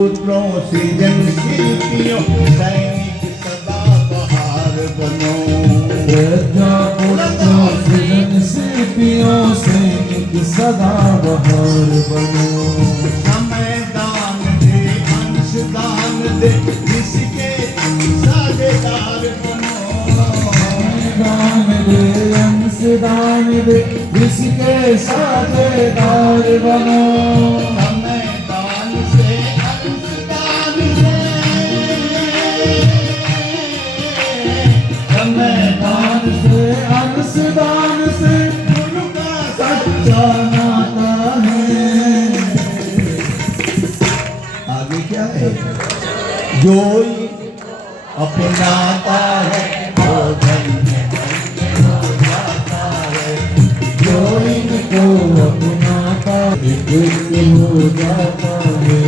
पुत्रों सृजन शिल्पियों सैनिक सदा बहार बनो। पुत्रों सृजन शिल्पियों सैनिक सदा बहार बनो। समय दान दे अंश दान दे इसके साझेदार बनो। दान दे अंश दान दे इसके साझेदार बनो। समय दान से अंश दान से समय दान से अंश दान से उनका सच्चा नाता है। आगे क्या है? जो अपनाता है वो धन्य हो जाता है। जो इनको अपनाता है हो जाता है।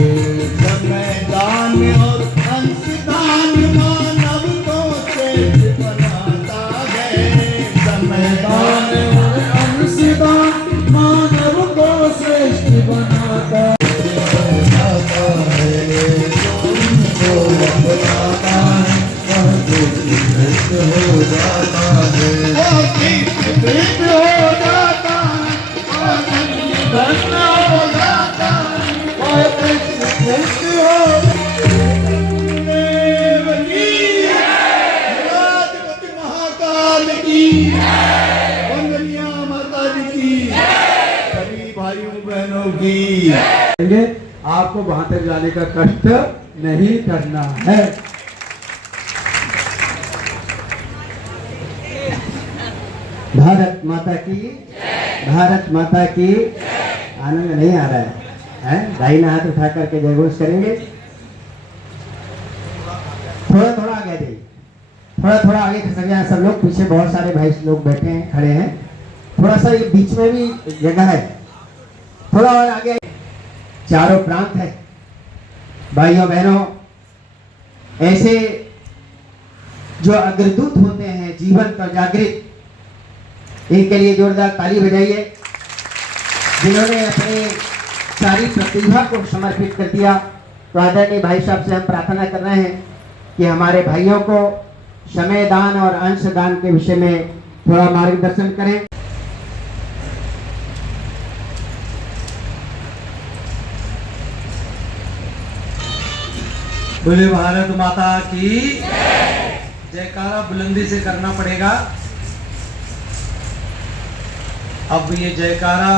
समय दान और अंश दान मानव को श्रेष्ठ बनाता है। समय दान दान और अंश दान मानव को श्रेष्ठ बनाता बनाता है। जो अपनाता है वह श्रेष्ठ हो जाता है। वो श्रेष्ठ हो जाता है, वो धन्य हो जाता है, वो श्रेष्ठ हो देव की राजपति महाकाल की वंदनिया माता जी की सभी भाइयों बहनों की। आपको वहां तक जाने का कष्ट नहीं करना है। भारत माता की, भारत माता की। आनंद नहीं आ रहा है? दाहिना हाथ उठा करके जयघोष करेंगे। थोड़ा थोड़ा आगे जाइए, थोड़ा थोड़ा आगे खसक जाए सब लोग। पीछे बहुत सारे भाई लोग बैठे हैं, खड़े हैं। थोड़ा सा ये बीच में भी जगह है, थोड़ा और आगे। चारों प्रांत है भाइयों बहनों। ऐसे जो अग्रदूत होते हैं जीवंत और जागृत, इनके लिए जोरदार ताली बजाइए, जिन्होंने अपनी सारी प्रतिभा को समर्पित कर दिया। तो आदरणीय भाई साहब से हम प्रार्थना कर रहे हैं कि हमारे भाइयों को समय दान और अंश दान के विषय में थोड़ा मार्गदर्शन करें। बोले भारत माता की जयकारा बुलंदी से करना पड़ेगा। अब ये जयकारा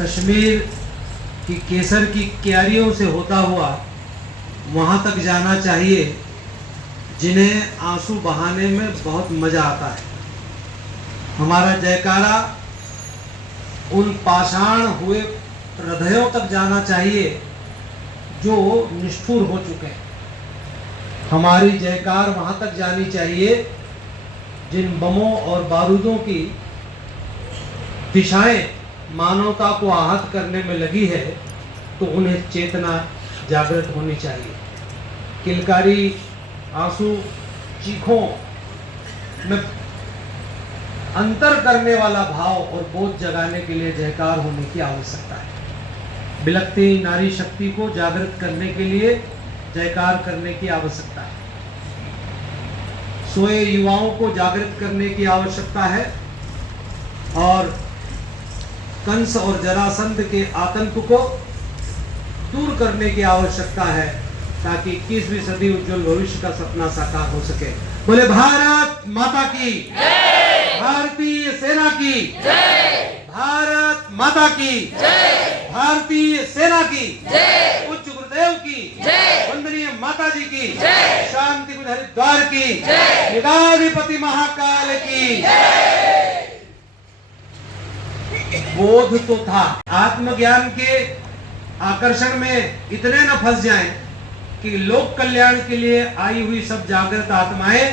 कश्मीर की केसर की क्यारियों से होता हुआ वहाँ तक जाना चाहिए जिन्हें आंसू बहाने में बहुत मज़ा आता है। हमारा जयकारा उन पाषाण हुए हृदयों तक जाना चाहिए जो निष्ठुर हो चुके हैं। हमारी जयकार वहाँ तक जानी चाहिए जिन बमों और बारूदों की दिशाएं मानवता को आहत करने में लगी है, तो उन्हें चेतना जागृत होनी चाहिए। किलकारी, आंसू, चीखों में अंतर करने वाला भाव और बोध जगाने के लिए जयकार होने की आवश्यकता है। बिलखती नारी शक्ति को जागृत करने के लिए जयकार करने की आवश्यकता है। सोए युवाओं को जागृत करने की आवश्यकता है और कंस और जरासंध के आतंक को दूर करने की आवश्यकता है ताकि 21वीं सदी उज्जवल भविष्य का सपना साकार हो सके। बोले भारत माता की जय, भारतीय सेना की जय, भारत माता की जय, भारतीय सेना की जय, उच्च गुरुदेव की जय, वंदनीय माता जी की जय, शांति कुंज हरिद्वार की जय, युगाधिपति महाकाल की जय। बोध तो था, आत्मज्ञान के आकर्षण में इतने न फंस जाएं कि लोक कल्याण के लिए आई हुई सब जागृत आत्माएं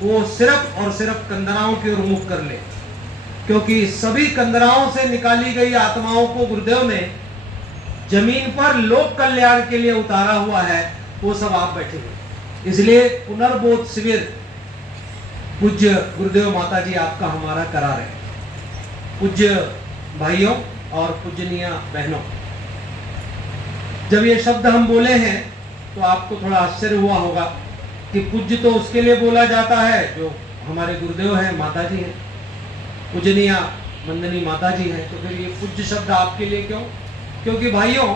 वो सिर्फ और सिर्फ कंदराओं की ओर मुख कर ले, क्योंकि सभी कंदराओं से निकाली गई आत्माओं को गुरुदेव ने जमीन पर लोक कल्याण के लिए उतारा हुआ है। वो सब आप बैठे हुए, इसलिए पुनर्बोध शिविर पूज्य गुरुदेव माता जी आपका हमारा करा रहे। पूज्य भाइयों और पूजनीय बहनों, जब ये शब्द हम बोले हैं तो आपको थोड़ा आश्चर्य हुआ होगा कि पूज्य तो उसके लिए बोला जाता है जो हमारे गुरुदेव हैं, माता जी हैं, पूजनीया वंदनी माता जी हैं। तो फिर ये पूज्य शब्द आपके लिए क्यों? क्योंकि भाइयों,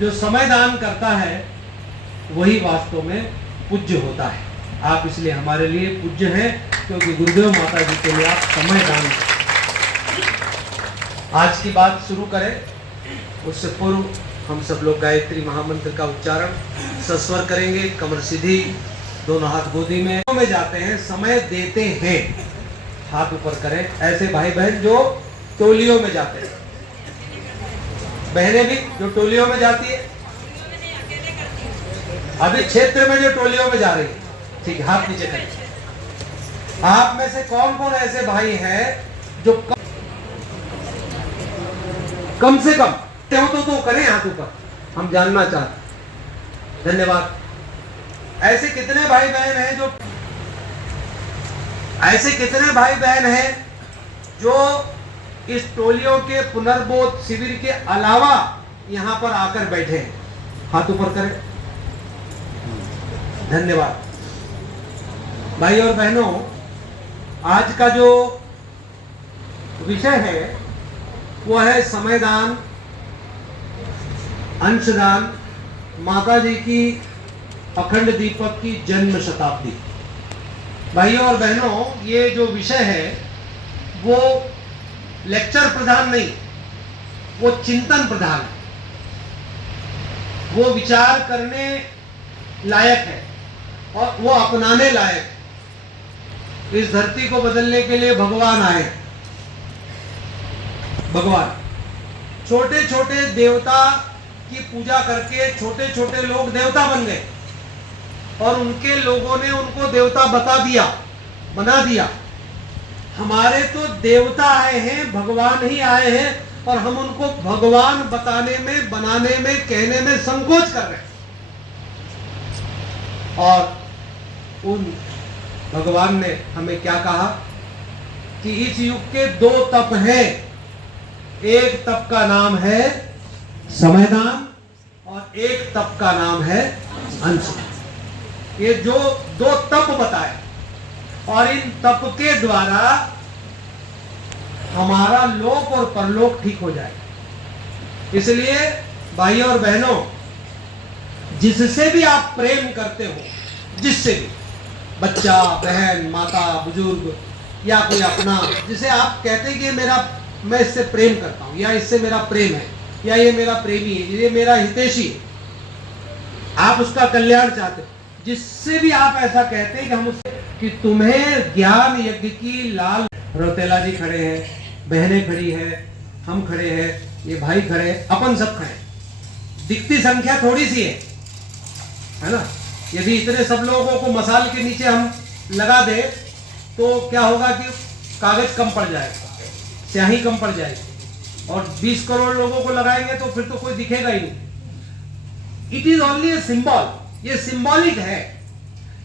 जो समय दान करता है वही वास्तव में पूज्य होता है। आप इसलिए हमारे लिए पूज्य हैं क्योंकि गुरुदेव माता जी के लिए आप समय दान करते। आज की बात शुरू करें उससे पूर्व हम सब लोग गायत्री महामंत्र का उच्चारण सस्वर करेंगे। कमर सीधी, दोनों हाथ गोदी में जाते हैं, समय देते हैं, हाथ ऊपर करें। ऐसे भाई बहन जो टोलियों में जाते हैं, बहनें भी जो टोलियों में जाती है, अभी क्षेत्र में जो टोलियों में जा रही है, ठीक है, हाथ नीचे करें। आप में से कौन कौन ऐसे भाई हैं जो कम से कम तो करें, हाथ ऊपर, हम जानना चाहते। धन्यवाद। ऐसे कितने भाई बहन हैं जो इस टोलियों के पुनर्बोध शिविर के अलावा यहां पर आकर बैठे हैं? हाथ ऊपर करें। धन्यवाद। भाई और बहनों, आज का जो विषय है वो है समयदान, अंशदान, माता जी की अखंड दीपक की जन्म शताब्दी। भाइयों और बहनों, ये जो विषय है वो लेक्चर प्रधान नहीं, वो चिंतन प्रधान है, वो विचार करने लायक है और वो अपनाने लायक है। इस धरती को बदलने के लिए भगवान आए। भगवान छोटे छोटे देवता की पूजा करके छोटे छोटे लोग देवता बन गए और उनके लोगों ने उनको देवता बना दिया। हमारे तो देवता आए हैं, भगवान ही आए हैं और हम उनको भगवान बताने में, बनाने में, कहने में संकोच कर रहे हैं। और उन भगवान ने हमें क्या कहा कि इस युग के दो तप हैं। एक तप का नाम है समयदान और एक तप का नाम है अंशदान। ये जो दो तप बताए और इन तप के द्वारा हमारा लोक और परलोक ठीक हो जाए। इसलिए भाइयों और बहनों, जिससे भी आप प्रेम करते हो, जिससे भी, बच्चा, बहन, माता, बुजुर्ग या कोई अपना, जिसे आप कहते हैं कि मैं इससे प्रेम करता हूं या इससे मेरा प्रेम है या ये मेरा प्रेमी है, ये मेरा हितैषी है, आप उसका कल्याण चाहते हो, जिससे भी आप ऐसा कहते हैं कि हम उससे, कि तुम्हें ज्ञान यज्ञ की लाल, रौतेला जी खड़े हैं, बहनें खड़ी है, हम खड़े हैं, ये भाई खड़े, अपन सब खड़े, दिखती संख्या थोड़ी सी है ना। यदि इतने सब लोगों को मसाल के नीचे हम लगा दे तो क्या होगा कि कागज कम पड़ जाएगा, स्याही कम पड़ जाएगी, और 20 करोड़ लोगों को लगाएंगे तो फिर तो कोई दिखेगा ही नहीं। It is only a symbol, ये सिंबॉलिक है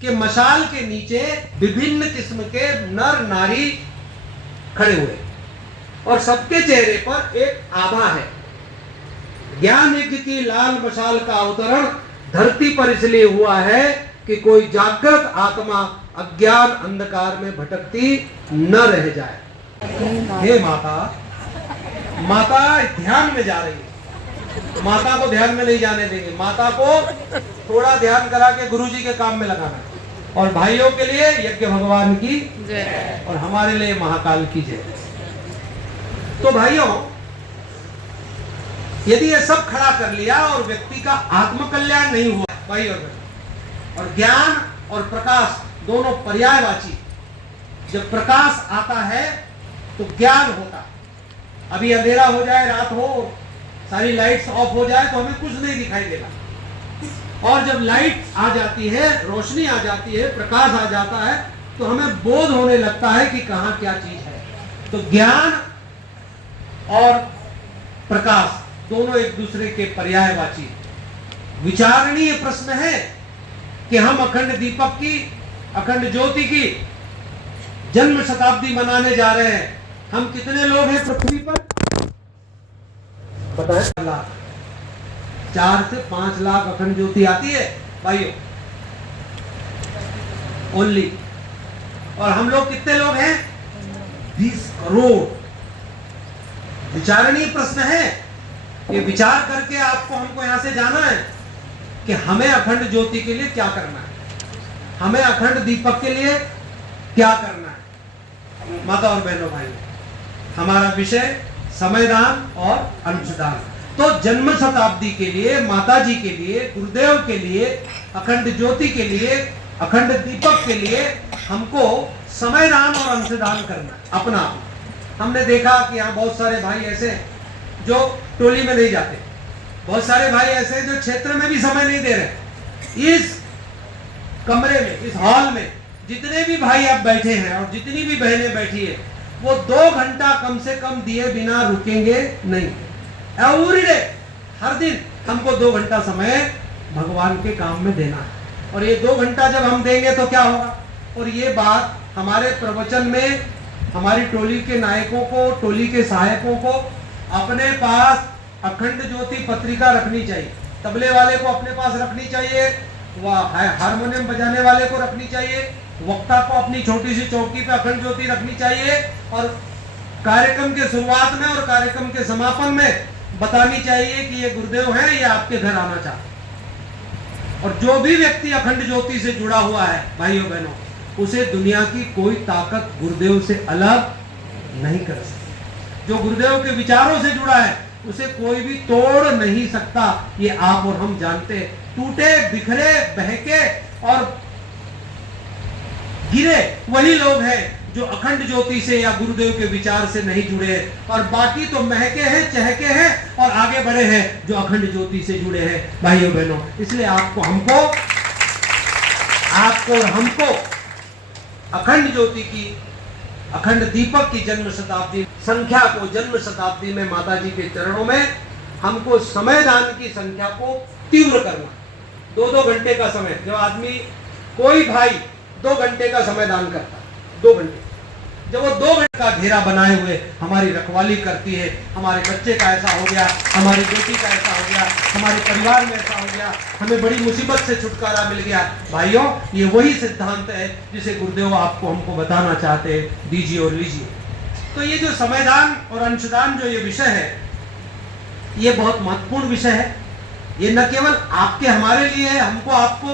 कि मशाल के नीचे विभिन्न किस्म के नर नारी खड़े हुए और सबके चेहरे पर एक आभा है। ज्ञान यज्ञ की लाल मशाल का अवतरण धरती पर इसलिए हुआ है कि कोई जागृत आत्मा अज्ञान अंधकार में भटकती न रह जाए। हे माता, माता ध्यान में जा रही है, माता को ध्यान में नहीं जाने देंगे, माता को थोड़ा ध्यान करा के गुरुजी के काम में लगाना। और भाइयों के लिए यज्ञ भगवान की जय और हमारे लिए महाकाल की जय। तो भाइयों, यदि ये सब खड़ा कर लिया और व्यक्ति का आत्म कल्याण नहीं हुआ, भाई और ज्ञान और प्रकाश दोनों पर्यायवाची, जब प्रकाश आता है तो ज्ञान होता है। अभी अंधेरा हो जाए, रात हो, सारी लाइट्स ऑफ हो जाए तो हमें कुछ नहीं दिखाई देगा, और जब लाइट आ जाती है, रोशनी आ जाती है, प्रकाश आ जाता है तो हमें बोध होने लगता है कि कहां क्या चीज है। तो ज्ञान और प्रकाश दोनों एक दूसरे के पर्यायवाची। विचारणीय प्रश्न है कि हम अखंड दीपक की, अखंड ज्योति की जन्म शताब्दी मनाने जा रहे हैं। हम कितने लोग हैं पृथ्वी पर? पता है? 4 से 5 लाख अखंड ज्योति आती है भाइयों, ओनली। और हम लोग कितने लोग हैं? 20 करोड़। विचारणीय प्रश्न है, ये विचार करके आपको हमको यहां से जाना है कि हमें अखंड ज्योति के लिए क्या करना है, हमें अखंड दीपक के लिए क्या करना है। माता और बहनों भाइयों, हमारा विषय समयदान और अंशदान। तो जन्म शताब्दी के लिए, माता जी के लिए, गुरुदेव के लिए, अखंड ज्योति के लिए, अखंड दीपक के लिए हमको समयदान और अंशदान करना है अपना। हमने देखा कि यहाँ बहुत सारे भाई ऐसे जो टोली में नहीं जाते, बहुत सारे भाई ऐसे जो क्षेत्र में भी समय नहीं दे रहे। इस कमरे में, इस हॉल में जितने भी भाई आप बैठे हैं और जितनी भी बहनें बैठी है, वो 2 घंटा कम से कम दिए बिना रुकेंगे नहीं। एवरी डे, हर दिन हमको 2 घंटा समय भगवान के काम में देना है। और ये 2 घंटा जब हम देंगे तो क्या होगा? और ये बात हमारे प्रवचन में हमारी टोली के नायकों को, टोली के सहायकों को अपने पास अखंड ज्योति पत्रिका रखनी चाहिए। तबले वाले को अपने पास रखनी चाहिए, हारमोनियम बजाने वाले को रखनी चाहिए, वक्ता को अपनी छोटी सी चौकी पे अखंड ज्योति रखनी चाहिए, और कार्यक्रम के शुरुआत में और कार्यक्रम के समापन में बतानी चाहिए कि ये गुरुदेव हैं, ये आपके घर आना चाहते हैं। और जो भी व्यक्ति अखंड ज्योति से जुड़ा हुआ है भाइयों बहनों, उसे दुनिया की कोई ताकत गुरुदेव से अलग नहीं कर सकती। जो गुरुदेव के विचारों से जुड़ा है उसे कोई भी तोड़ नहीं सकता। ये आप और हम जानते हैं। टूटे, बिखरे, बहके और गिरे वही लोग हैं जो अखंड ज्योति से या गुरुदेव के विचार से नहीं जुड़े हैं, और बाकी तो महके हैं, चहके हैं और आगे बढ़े हैं जो अखंड ज्योति से जुड़े हैं भाइयों बहनों। इसलिए आपको और हमको अखंड ज्योति की, अखंड दीपक की जन्म शताब्दी संख्या को, जन्म शताब्दी में माता जी के चरणों में हमको समयदान की संख्या को तीव्र करना। 2-2 घंटे का समय, जब आदमी, कोई भाई 2 घंटे का समय दान करता है, 2 घंटे, जब वो 2 घंटे का घेरा बनाए हुए हमारी रखवाली करती है, हमारे बच्चे का ऐसा हो गया, हमारी बेटी का ऐसा हो गया, हमारे परिवार में ऐसा हो गया, हमें बड़ी मुसीबत से छुटकारा मिल गया। भाइयों, ये वही सिद्धांत है जिसे गुरुदेव आपको हमको बताना चाहते हैं, दीजिए और लीजिए। तो ये जो समयदान और अंशदान जो ये विषय है, ये बहुत महत्वपूर्ण विषय है। ये न केवल आपके हमारे लिए है, हमको, आपको,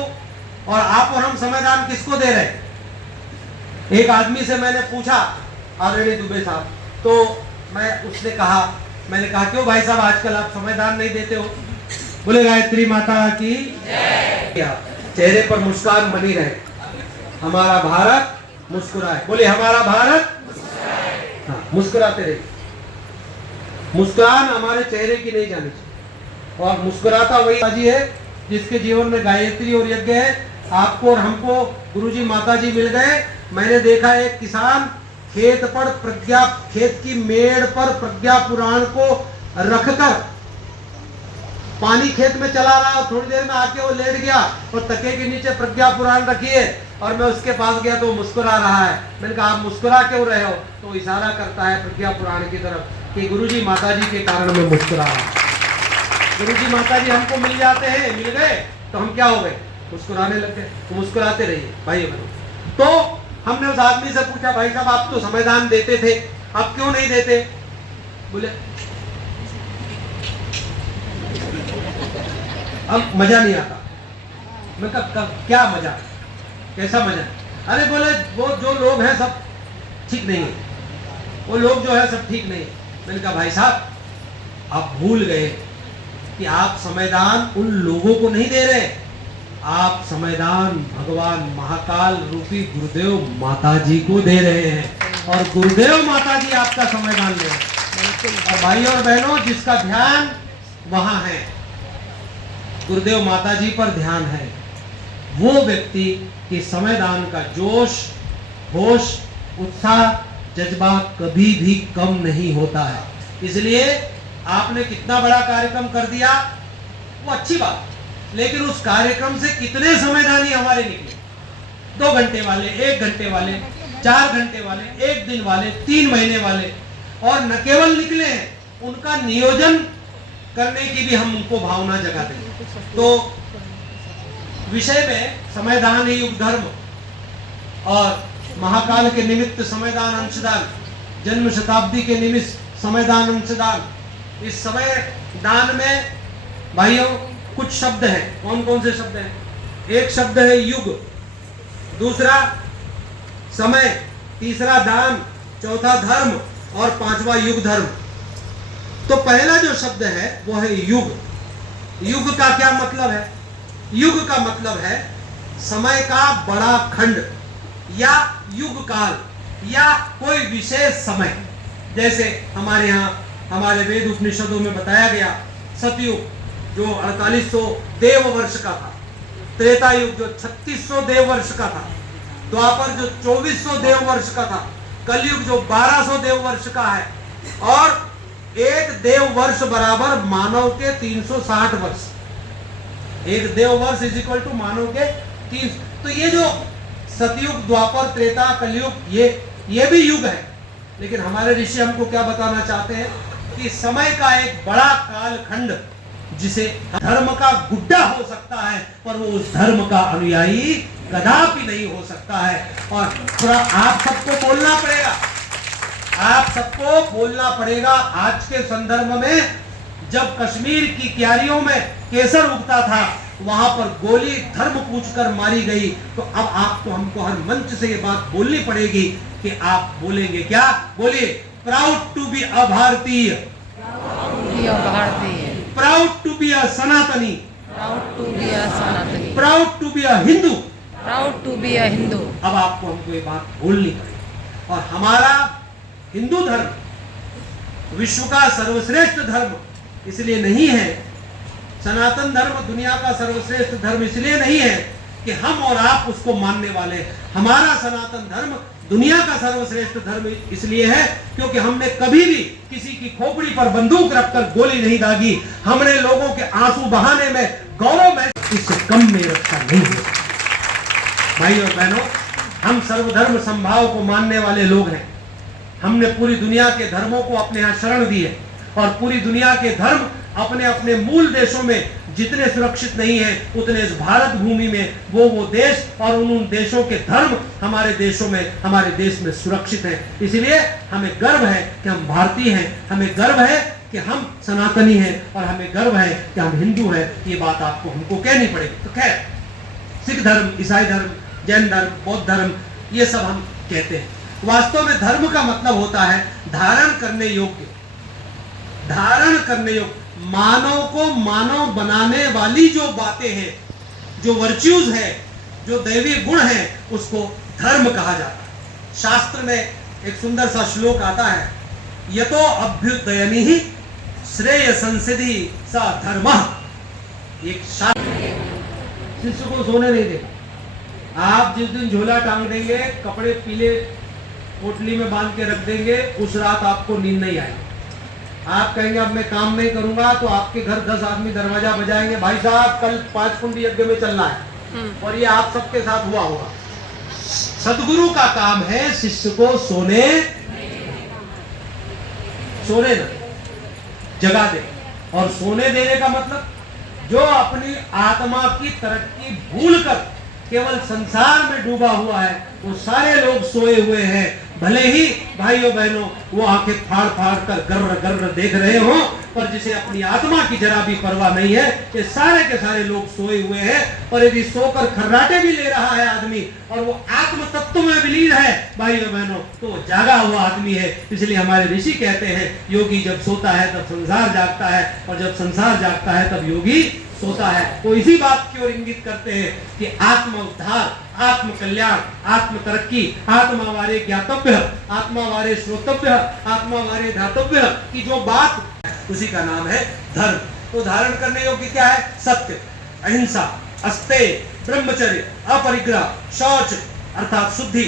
और आप और हम समयदान किसको दे रहे हैं? एक आदमी से मैंने पूछा, आदरणीय दुबे साहब, तो मैंने कहा क्यों भाई साहब आजकल आप समयदान नहीं देते हो? बोले गायत्री माता की जय। चेहरे पर मुस्कान बनी रहे, हमारा भारत मुस्कुराए। बोले हमारा भारत हाँ, मुस्कुराते रहे। मुस्कान हमारे चेहरे की नहीं जानी चाहिए, और मुस्कुराता वही बाजी है जिसके जीवन में गायत्री और यज्ञ है। आपको और हमको गुरुजी माताजी मिल गए। मैंने देखा एक किसान खेत की मेड़ पर प्रज्ञा पुराण को रखकर पानी खेत में चला रहा, और थोड़ी देर में आके वो लेट गया और तके के नीचे प्रज्ञा पुराण रखी है, और मैं उसके पास गया तो मुस्कुरा रहा है। मैंने कहा आप मुस्कुरा क्यों रहे हो? तो इशारा करता है प्रज्ञा पुराण की तरफ कि गुरुजी माताजी के कारण मैं मुस्कुरा रहा हूं। गुरुजी माताजी हमको मिल जाते हैं, मिल गए तो हम क्या हो गए? मुस्कुराने लग गए। तो मुस्कुराते रहिए भाई बहनों। तो हमने उस आदमी से पूछा, भाई साहब आप तो समयदान देते थे, आप क्यों नहीं देते? बोले अब मजा नहीं आता। मैं कहा क्या मजा, कैसा मजा? अरे बोले वो जो लोग हैं सब ठीक नहीं है, वो लोग जो है सब ठीक नहीं है। मैंने कहा भाई साहब आप भूल गए कि आप समयदान उन लोगों को नहीं दे रहे, आप समयदान भगवान महाकाल रूपी गुरुदेव माताजी को दे रहे हैं, और गुरुदेव माताजी आपका समयदान ले रहे हैं। और भाइयों और बहनों, जिसका ध्यान वहां है, गुरुदेव माताजी पर ध्यान है, वो व्यक्ति के समयदान का जोश, होश, उत्साह, जज्बा कभी भी कम नहीं होता है। इसलिए आपने कितना बड़ा कार्यक्रम कर दिया वो अच्छी बात, लेकिन उस कार्यक्रम से कितने समयदानी हमारे निकले? 2 घंटे वाले, 1 घंटे वाले, 4 घंटे वाले, 1 दिन वाले, 3 महीने वाले, और न केवल निकले हैं, उनका नियोजन करने की भी हम उनको भावना जगा दें। तो विषय में समयदान ही युग धर्म और महाकाल के निमित्त समयदान अंशदान, जन्म शताब्दी के निमित्त समयदान अंशदान। इस समय दान में भाइयों कुछ शब्द हैं। कौन कौन से शब्द हैं? एक शब्द है युग, दूसरा समय, तीसरा दान, चौथा धर्म और पांचवा युग धर्म। तो पहला जो शब्द है वो है युग। युग का क्या मतलब है? युग का मतलब है समय का बड़ा खंड या युग काल या कोई विशेष समय। जैसे हमारे यहाँ हमारे वेद उपनिषदों में बताया गया सतयुग जो 4800 देव वर्ष का था, त्रेता युग जो 3600 देव वर्ष का था, द्वापर जो 2400 देव वर्ष का था, कलयुग जो 1200 देव वर्ष का है और एक देव वर्ष बराबर मानव के 360 वर्ष। एक देव वर्ष इज इक्वल टू मानव के 3। तो ये जो सतयुग, द्वापर, त्रेता, कलयुग ये भी युग है। लेकिन हमारे ऋषि हमको क्या बताना चाहते हैं कि समय का एक बड़ा कालखंड जिसे धर्म का गुड्डा हो सकता है पर वो उस धर्म का अनुयायी कदापि नहीं हो सकता है। और आप सबको बोलना पड़ेगा, आप सबको बोलना पड़ेगा। आज के संदर्भ में जब कश्मीर की क्यारियों में केसर उगता था वहां पर गोली धर्म पूछकर मारी गई। तो अब आपको हमको हर मंच से ये बात बोलनी पड़ेगी कि आप बोलेंगे क्या? बोलिए, प्राउड टू बी अ भारतीय, proud to be a Sanatani, proud to be a Hindu, proud to be a Hindu. अब आपको हमको ये बात बोलनी पड़ेगी। और हमारा हिंदू धर्म विश्व का सर्वश्रेष्ठ धर्म इसलिए नहीं है, सनातन धर्म दुनिया का सर्वश्रेष्ठ धर्म इसलिए नहीं है कि हम और आप उसको मानने वाले। हमारा सनातन धर्म दुनिया का सर्वश्रेष्ठ धर्म इसलिए है क्योंकि हमने कभी भी किसी की खोपड़ी पर बंदूक रखकर गोली नहीं दागी। हमने लोगों के आंसू बहाने में गौरव में इससे कम में रखा नहीं है। भाई और बहनों, हम सर्वधर्म संभाव को मानने वाले लोग हैं। हमने पूरी दुनिया के धर्मों को अपने यहाँ शरण दी है और पूरी दुनिया के धर्म अपने अपने मूल देशों में जितने सुरक्षित नहीं है उतने इस भारत भूमि में वो देश और उन देशों के धर्म हमारे देशों में, हमारे देश में सुरक्षित हैं। इसलिए हमें गर्व है कि हम भारतीय हैं, हमें गर्व है कि हम सनातनी हैं और हमें गर्व है कि हम हिंदू हैं। ये बात आपको हमको कहनी पड़ेगी। तो खैर, सिख धर्म, ईसाई धर्म, जैन धर्म, बौद्ध धर्म, ये सब हम कहते हैं। वास्तव में धर्म का मतलब होता है धारण करने योग्य, धारण करने योग्य, मानव को मानव बनाने वाली जो बातें हैं, जो वर्च्यूज है, जो दैवी गुण है, उसको धर्म कहा जाता है। शास्त्र में एक सुंदर सा श्लोक आता है, यतो अभ्युदयनिहि श्रेय संसिद्धि सा धर्मः। एक शास्त्र शिष्य को सोने नहीं देगा। आप जिस दिन झोला टांग देंगे, कपड़े पीले पोटली में बांध के रख देंगे, उस रात आपको नींद नहीं आएगी। आप कहेंगे अब मैं काम नहीं करूंगा, तो आपके घर 10 आदमी दरवाजा बजाएंगे, भाई साहब कल 5 कुंडी यज्ञ में चलना है। और ये आप सबके साथ हुआ होगा। सदगुरु का काम है शिष्य को सोने न जगा दे। और सोने देने का मतलब जो अपनी आत्मा की तरक्की भूलकर केवल संसार में डूबा हुआ है, वो सारे लोग सोए हुए हैं। भले ही भाइयों बहनों वो आंखें फाड़ फाड़ कर गर्र गर्र देख रहे हो, पर जिसे अपनी आत्मा की जरा भी परवाह नहीं है, ये सारे के सारे लोग सोए हुए हैं। और यदि सोकर खर्राटे भी ले रहा है आदमी और वो आत्म तत्व में विलीन है भाइयों बहनों, तो वो जागा हुआ आदमी है। इसलिए हमारे ऋषि कहते हैं, योगी जब सोता है तब संसार जागता है, और जब संसार जागता है तब योगी सोता है। तो इसी बात की ओर इंगित करते हैं कि आत्म उद्धार, आत्म कल्याण, आत्म तरक्की, आत्मा वारे ज्ञातव्य, आत्मा वारे श्रोतव्य, आत्मा वारे धातव्य की जो बात, उसी का नाम है धर्म। तो धारण करने योग्य क्या है? सत्य, अहिंसा, अस्तेय, ब्रह्मचर्य, अपरिग्रह, शौच अर्थात शुद्धि,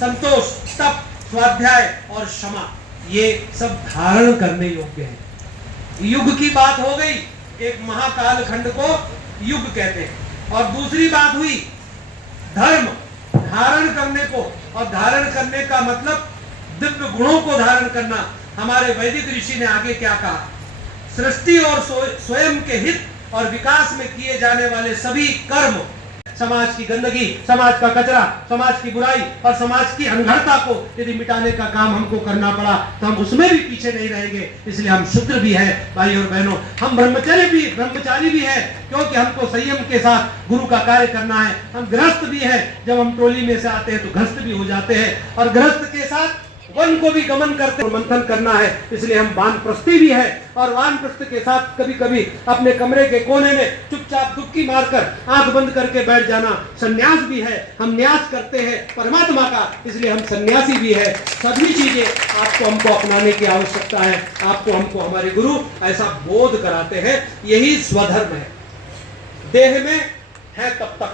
संतोष, तप, स्वाध्याय और क्षमा, ये सब धारण करने योग्य है। युग की बात हो गई, एक महाकाल खंड को युग कहते हैं। और दूसरी बात हुई धर्म, धारण करने को। और धारण करने का मतलब दिव्य गुणों को धारण करना। हमारे वैदिक ऋषि ने आगे क्या कहा? सृष्टि और स्वयं के हित और विकास में किए जाने वाले सभी कर्म, समाज की गंदगी, समाज का कचरा, समाज की बुराई और समाज की अनघड़ता को यदि मिटाने का काम हमको करना पड़ा तो हम उसमें भी पीछे नहीं रहेंगे। इसलिए हम शूद्र भी है भाई और बहनों, हम ब्रह्मचारी भी है क्योंकि हमको संयम के साथ गुरु का कार्य करना है। हम गृहस्थ भी है, जब हम टोली में से आते हैं तो गृहस्थ भी हो जाते हैं और गृहस्थ के साथ वन को भी गमन करते और मंथन करना है। इसलिए हम वानप्रस्थी भी है और वानप्रस्थ के साथ कभी कभी अपने कमरे के कोने में चुपचाप डुबकी मारकर आंख बंद करके बैठ जाना संन्यास भी है। हम न्यास करते हैं परमात्मा का, इसलिए हम सन्यासी भी है। सभी चीजें आपको हमको अपनाने की आवश्यकता है। आपको हमको हमारे गुरु ऐसा बोध कराते हैं, यही स्वधर्म है। देह में है तब तक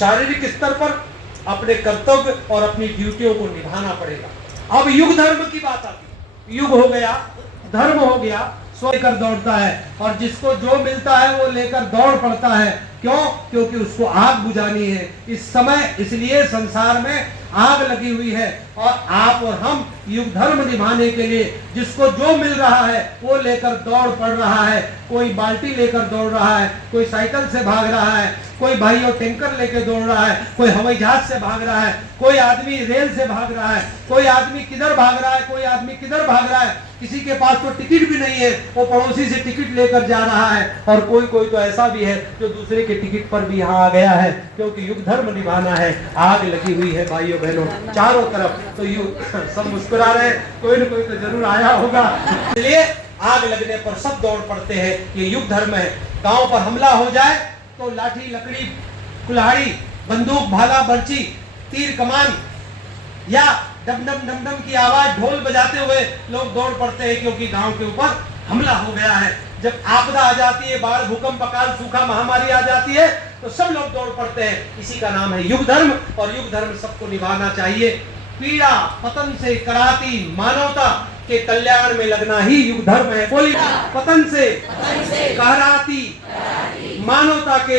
शारीरिक स्तर पर अपने कर्तव्य और अपनी ड्यूटियों को निभाना पड़ेगा। अब युग धर्म की बात आती, युग हो गया, धर्म हो गया, सो लेकर दौड़ता है और जिसको जो मिलता है वो लेकर दौड़ पड़ता है। क्यों? क्योंकि उसको आग बुझानी है। इस समय इसलिए संसार में आग लगी हुई है और आप और हम युग धर्म निभाने के लिए जिसको जो मिल रहा है वो लेकर दौड़ पड़ रहा है। कोई बाल्टी लेकर दौड़ रहा है, कोई साइकिल से भाग रहा है, कोई भाइयों टैंकर लेकर दौड़ रहा है, कोई हवाई जहाज से भाग रहा है, कोई आदमी रेल से भाग रहा है, कोई आदमी किधर भाग रहा है, कोई आदमी किधर भाग रहा है। किसी के पास तो टिकट भी नहीं है, वो पड़ोसी से टिकट लेकर जा रहा है और कोई तो ऐसा भी है जो दूसरे के टिकट पर भी यहाँ आ गया है, क्योंकि युग धर्म निभाना है। आग लगी हुई है भाइयों बहनों चारों तरफ, तो युग सब मुस्कुरा रहे, कोई न कोई तो जरूर आया होगा। इसलिए आग लगने पर सब दौड़ पड़ते हैं, ये युग धर्म है। गांव पर हमला हो जाए तो लाठी लकड़ी कुल्हाड़ी बंदूक भाला बर्ची तीर कमान या डम डम डम डम की आवाज ढोल बजाते हुए लोग दौड़ पड़ते हैं, क्योंकि गांव के ऊपर हमला हो गया है। जब आपदा आ जाती है, बाढ़ भूकंप अकाल सूखा महामारी आ जाती है तो सब लोग दौड़ पड़ते हैं। इसी का नाम है युग धर्म और युग धर्म सबको निभाना चाहिए। पीड़ा पतन से कराती मानवता के कल्याण में लगना ही युग धर्म है। बोली, पतन से कहराती मानवता के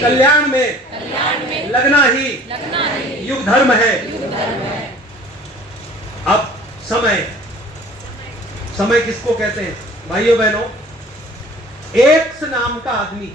कल्याण में लगना ही युग धर्म है। अब समय किसको कहते हैं भाइयों बहनों? एक्स नाम का आदमी,